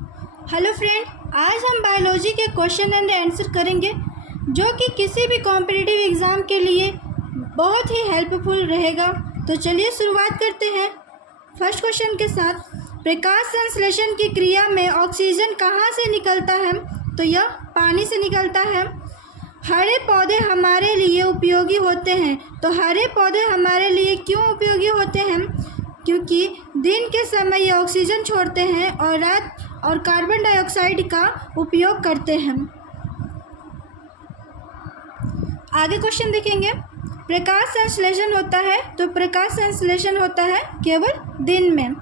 Hello friend, आज हम biology के क्वेश्चन एंड आंसर करेंगे जो कि किसी भी कॉम्पिटिटिव एग्ज़ाम के लिए बहुत ही हेल्पफुल रहेगा। तो चलिए शुरुआत करते हैं फर्स्ट क्वेश्चन के साथ। प्रकाश संश्लेषण की क्रिया में ऑक्सीजन कहाँ से निकलता है? तो यह पानी से निकलता है। हरे पौधे हमारे लिए उपयोगी होते हैं। तो हरे पौधे हमारे लिए क्यों उपयोगी होते हैं? क्योंकि दिन के समय ये ऑक्सीजन छोड़ते हैं और रात और कार्बन डाइऑक्साइड का उपयोग करते हैं। आगे क्वेश्चन देखेंगे। प्रकाश संश्लेषण होता है तो प्रकाश संश्लेषण होता है केवल दिन में।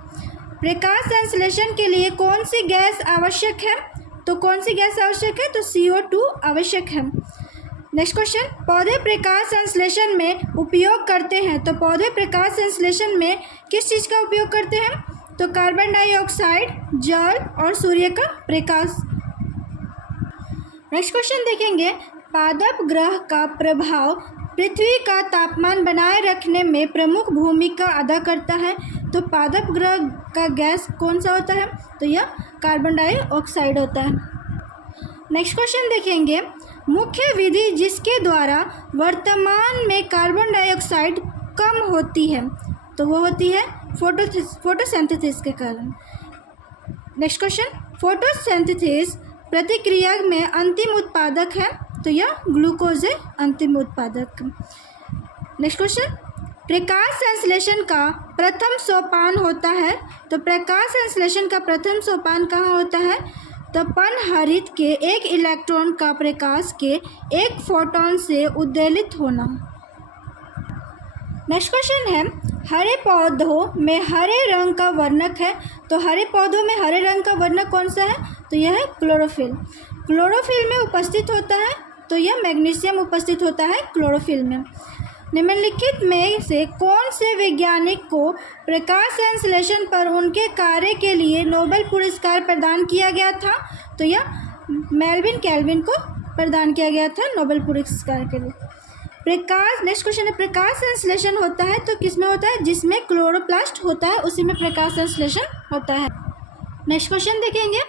प्रकाश संश्लेषण के लिए कौन सी गैस आवश्यक है? तो कौन सी गैस आवश्यक है? तो CO2 आवश्यक है। नेक्स्ट क्वेश्चन, पौधे प्रकाश संश्लेषण में उपयोग करते हैं। तो पौधे प्रकाश संश्लेषण में किस चीज़ का उपयोग करते हैं? तो कार्बन डाइऑक्साइड, जल और सूर्य का प्रकाश। नेक्स्ट क्वेश्चन देखेंगे। पादप ग्रह का प्रभाव पृथ्वी का तापमान बनाए रखने में प्रमुख भूमिका अदा करता है। तो पादप ग्रह का गैस कौन सा होता है? तो यह कार्बन डाइऑक्साइड होता है। नेक्स्ट क्वेश्चन देखेंगे। मुख्य विधि जिसके द्वारा वर्तमान में कार्बन डाइऑक्साइड कम होती है तो वो होती है फोटोसिंथेसिस के कारण। नेक्स्ट क्वेश्चन, फोटोसिंथेसिस प्रतिक्रिया में अंतिम उत्पादक है। तो यह ग्लूकोज है अंतिम उत्पादक। नेक्स्ट क्वेश्चन, प्रकाश संश्लेषण का प्रथम सोपान होता है। तो प्रकाश संश्लेषण का प्रथम सोपान कहाँ होता है? तो पनहरित के एक इलेक्ट्रॉन का प्रकाश के एक फोटोन से उद्वेलित होना। नेक्स्ट क्वेश्चन है। हरे पौधों में हरे रंग का वर्णक है। तो हरे पौधों में हरे रंग का वर्णक कौन सा है? तो यह है क्लोरोफिल। क्लोरोफिल में उपस्थित होता है तो यह मैग्नीशियम उपस्थित होता है क्लोरोफिल में। निम्नलिखित में से कौन से वैज्ञानिक को प्रकाश संश्लेषण पर उनके कार्य के लिए नोबेल पुरस्कार प्रदान किया गया था? तो यह मेल्विन कैल्विन को प्रदान किया गया था नोबेल पुरस्कार के लिए। प्रकाश नेक्स्ट क्वेश्चन है। प्रकाश संश्लेषण होता है तो किस में होता है? जिसमें क्लोरोप्लास्ट होता है उसी में प्रकाश संश्लेषण होता है। नेक्स्ट क्वेश्चन देखेंगे।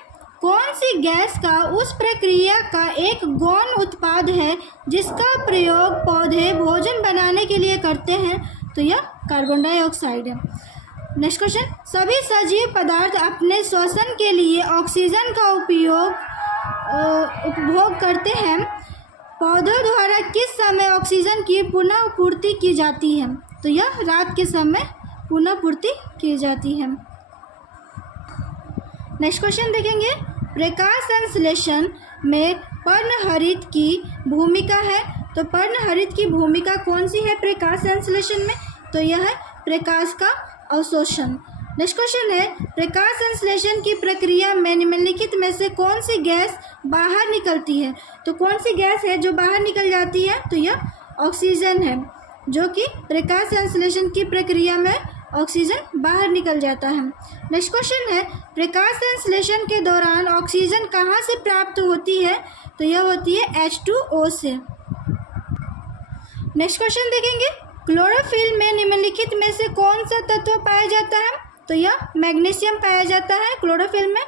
कौन सी गैस का उस प्रक्रिया का एक गौण उत्पाद है जिसका प्रयोग पौधे भोजन बनाने के लिए करते हैं? तो यह कार्बन डाइऑक्साइड है। नेक्स्ट क्वेश्चन, सभी सजीव पदार्थ अपने श्वसन के लिए ऑक्सीजन का उपभोग करते हैं। पौधों द्वारा किस समय ऑक्सीजन की पुनः पूर्ति की जाती है? तो यह रात के समय पुनः पूर्ति की जाती है। नेक्स्ट क्वेश्चन देखेंगे। प्रकाश संश्लेषण में पर्णहरित की भूमिका है। तो पर्णहरित की भूमिका कौन सी है प्रकाश संश्लेषण में? तो यह है प्रकाश का अवशोषण। नेक्स्ट क्वेश्चन है। प्रकाश संश्लेषण की प्रक्रिया में निम्नलिखित में से कौन सी गैस बाहर निकलती है? तो कौन सी गैस है जो बाहर निकल जाती है? तो यह ऑक्सीजन है, जो कि प्रकाश संश्लेषण की प्रक्रिया में ऑक्सीजन बाहर निकल जाता है। नेक्स्ट क्वेश्चन है। प्रकाश संश्लेषण के दौरान ऑक्सीजन कहाँ से प्राप्त होती है? तो यह होती है H2O से। नेक्स्ट क्वेश्चन देखेंगे। क्लोरोफिल में निम्नलिखित में से कौन सा तत्व पाया जाता है? तो यह मैग्नीशियम पाया जाता है क्लोरोफिल में।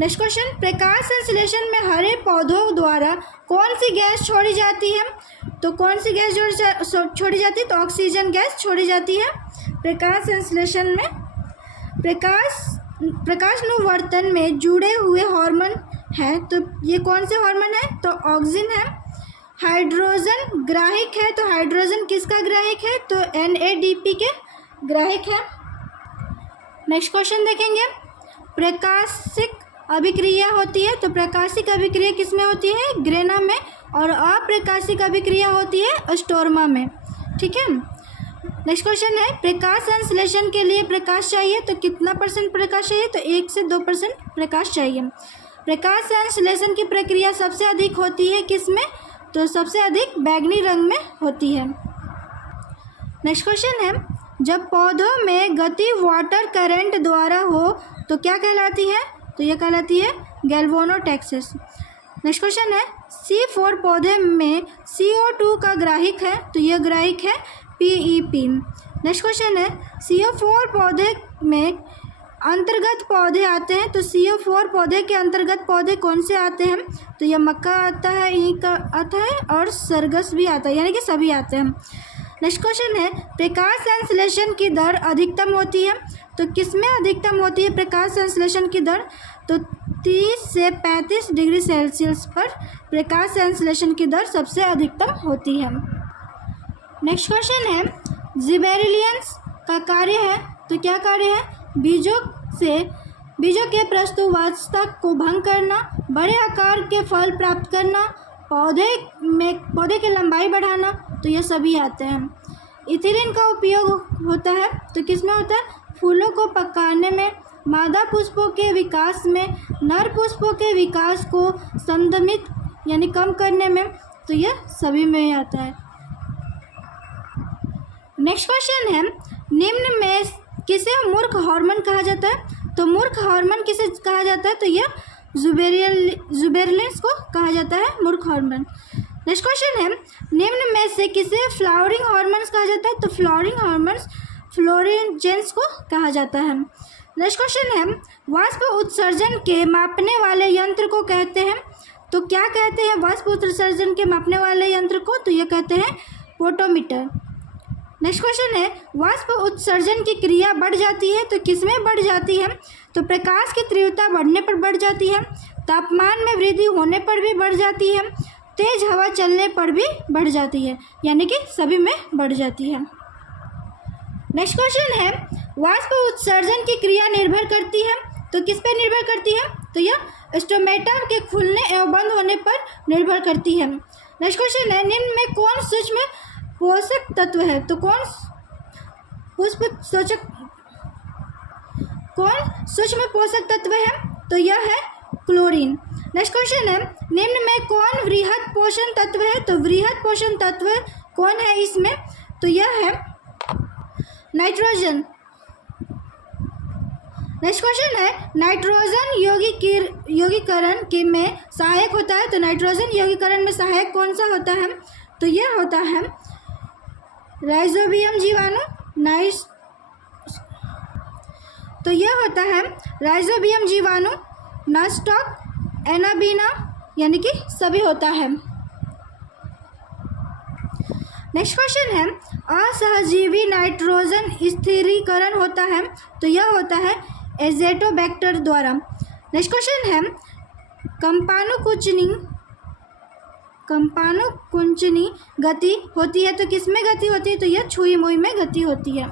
नेक्स्ट क्वेश्चन, प्रकाश संश्लेषण में हरे पौधों द्वारा कौन सी गैस छोड़ी जाती है? तो कौन सी गैस छोड़ी जाती है? तो ऑक्सीजन गैस छोड़ी जाती है प्रकाश संश्लेषण में। प्रकाशनुवर्तन में जुड़े हुए हार्मोन हैं। तो ये कौन से हार्मोन है? तो ऑक्सिन है। हाइड्रोजन ग्राहिक है। तो हाइड्रोजन किसका ग्राहिक है? तो NADP के ग्राहिक है। नेक्स्ट क्वेश्चन देखेंगे। प्रकाशिक अभिक्रिया होती है। तो प्रकाशिक अभिक्रिया किस में होती है? ग्रेना में। और अप्रकाशिक अभिक्रिया होती है स्टोरमा में। ठीक है। नेक्स्ट क्वेश्चन है। प्रकाश संश्लेषण के लिए प्रकाश चाहिए तो कितना % प्रकाश चाहिए? तो 1 से 2% प्रकाश चाहिए। प्रकाश संश्लेषण की प्रक्रिया सबसे अधिक होती है किस में? तो सबसे अधिक बैंगनी रंग में होती है। नेक्स्ट क्वेश्चन है। जब पौधों में गति वाटर करंट द्वारा हो तो क्या कहलाती है? तो यह कहलाती है गैल्वेनोटैक्सिस। नेक्स्ट क्वेश्चन है। C4 पौधे में CO2 का ग्राहिक है। तो यह ग्राहिक है PEP। नेक्स्ट क्वेश्चन है। CO4 पौधे में अंतर्गत पौधे आते हैं, तो CO4 पौधे के अंतर्गत पौधे कौन से आते हैं? तो यह मक्का आता है, ईख आता है और सरगस भी आता है, यानी कि सभी आते हैं। नेक्स्ट क्वेश्चन है, प्रकाश संश्लेषण की दर अधिकतम होती है, तो किसमें अधिकतम होती है प्रकाश संश्लेषण की दर? तो 30 से 35 डिग्री सेल्सियस पर प्रकाश संश्लेषण की दर सबसे अधिकतम होती है। नेक्स्ट क्वेश्चन है, जिबेरेलियंस का कार्य है, तो क्या कार्य है? बीजों के प्रस्तुवावस्था को भंग करना, बड़े आकार के फल प्राप्त करना, पौधे की लंबाई बढ़ाना, तो ये सभी आते हैं। इथिलीन का उपयोग होता है, तो किसमें होता है? फूलों को पकाने में, मादा पुष्पों के विकास में, नर पुष्पों के विकास को संदमित यानी कम करने में, तो यह सभी में ही आता है। नेक्स्ट क्वेश्चन है, निम्न में किसे मूर्ख हार्मोन कहा जाता है? तो मूर्ख हार्मोन किसे कहा जाता है? तो यह जुबेरेलियंस को कहा जाता है मूर्ख हार्मोन। नेक्स्ट क्वेश्चन है, निम्न में से किसे फ्लावरिंग हार्मोन्स कहा जाता है? तो फ्लावरिंग हार्मोन्स फ्लोरेजेंस को कहा जाता है। नेक्स्ट क्वेश्चन है, वाष्प उत्सर्जन के मापने वाले यंत्र को कहते हैं, तो क्या कहते हैं वाष्प उत्सर्जन के मापने वाले यंत्र को? तो यह कहते हैं पोटोमीटर। नेक्स्ट क्वेश्चन है, वाष्प उत्सर्जन की क्रिया बढ़ जाती है, तो किसमें बढ़ जाती है? तो प्रकाश की तीव्रता बढ़ने पर बढ़ जाती है, तापमान में वृद्धि होने पर भी बढ़ जाती है, तेज हवा चलने पर भी बढ़ जाती है, यानी कि सभी में बढ़ जाती है। नेक्स्ट क्वेश्चन है, वाष्प उत्सर्जन की क्रिया निर्भर करती है, तो किस पर निर्भर करती है? तो यह स्टोमेटा के खुलने एवं बंद होने पर निर्भर करती है। नेक्स्ट क्वेश्चन है, निम्न में कौन सूक्ष्म पोषक तत्व है? तो कौन सूक्ष्म पोषक तत्व है? तो यह है क्लोरीन। नेक्स्ट क्वेश्चन है, निम्न में कौन वृहद पोषण तत्व है? तो वृहद पोषण तत्व कौन है इसमें? तो यह है नाइट्रोजन। नेक्स्ट क्वेश्चन है, नाइट्रोजन यौगिकीकरण के में सहायक होता है, तो नाइट्रोजन यौगिकीकरण में सहायक कौन सा होता है? तो यह होता है राइजोबियम जीवाणु, तो यह होता है राइजोबियम जीवाणु, नॉस्टॉक, एनाबीना, यानी कि सभी होता है। नेक्स्ट क्वेश्चन है, असहजीवी नाइट्रोजन स्थिरीकरण होता है, तो यह होता है एज़ोटोबैक्टर द्वारा। नेक्स्ट क्वेश्चन है, कंपानुकुंचनी गति होती है, तो किसमें गति होती है? तो यह छुई मुई में गति होती है।